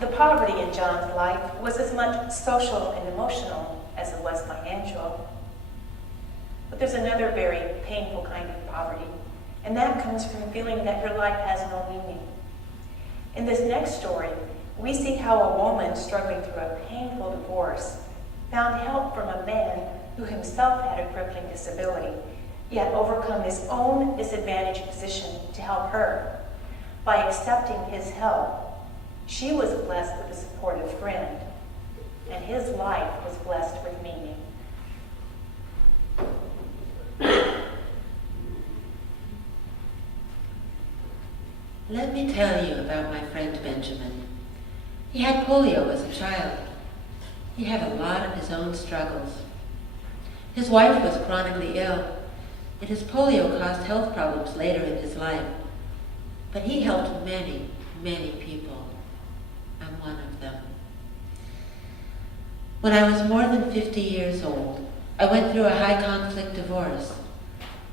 The poverty in John's life was as much social and emotional as it was financial. But there's another very painful kind of poverty, and that comes from feeling that your life has no meaning. In this next story, we see how a woman struggling through a painful divorce found help from a man who himself had a crippling disability, yet overcome his own disadvantaged position to help her. By accepting his help, she was blessed with a supportive friend, and his life was blessed with meaning. Let me tell you about my friend Benjamin. He had polio as a child. He had a lot of his own struggles. His wife was chronically ill, and his polio caused health problems later in his life. But he helped many, many people. I'm one of them. When I was more than 50 years old, I went through a high-conflict divorce.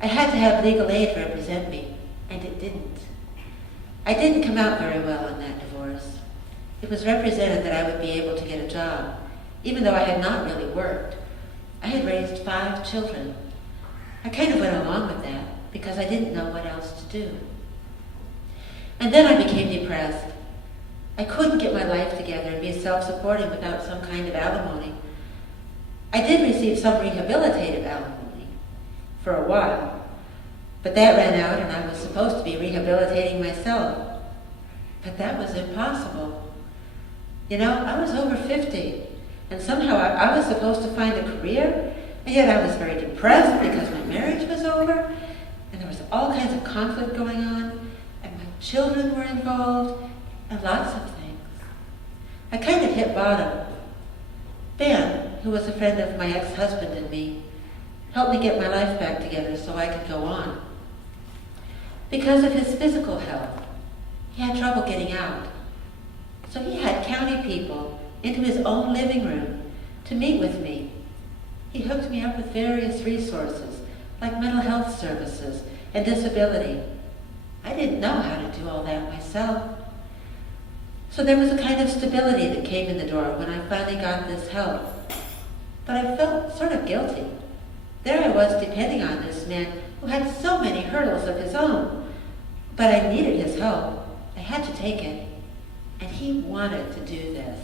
I had to have legal aid represent me, and it didn't. I didn't come out very well in that divorce. It was represented that I would be able to get a job, even though I had not really worked. I had raised 5 children. I kind of went along with that because I didn't know what else to do. And then I became depressed. I couldn't get my life together and be self-supporting without some kind of alimony. I did receive some rehabilitative alimony for a while, but that ran out and I was supposed to be rehabilitating myself. But that was impossible. You know, I was over 50, and somehow I was supposed to find a career, and yet I was very depressed because my marriage was over, and there was all kinds of conflict going on, and my children were involved, and lots of things. I kind of hit bottom. Ben, who was a friend of my ex-husband and me, helped me get my life back together so I could go on. Because of his physical health, he had trouble getting out. So he had county people into his own living room to meet with me. He hooked me up with various resources, like mental health services and disability. I didn't know how to do all that myself. So there was a kind of stability that came in the door when I finally got this help. But I felt sort of guilty. There I was depending on this man who had so many hurdles of his own. But I needed his help. I had to take it. And he wanted to do this.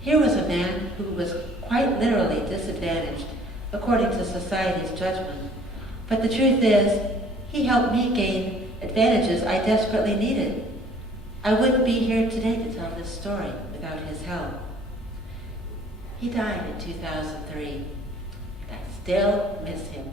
Here was a man who was quite literally disadvantaged according to society's judgment. But the truth is, he helped me gain advantages I desperately needed. I wouldn't be here today to tell this story without his help. He died in 2003. I still miss him.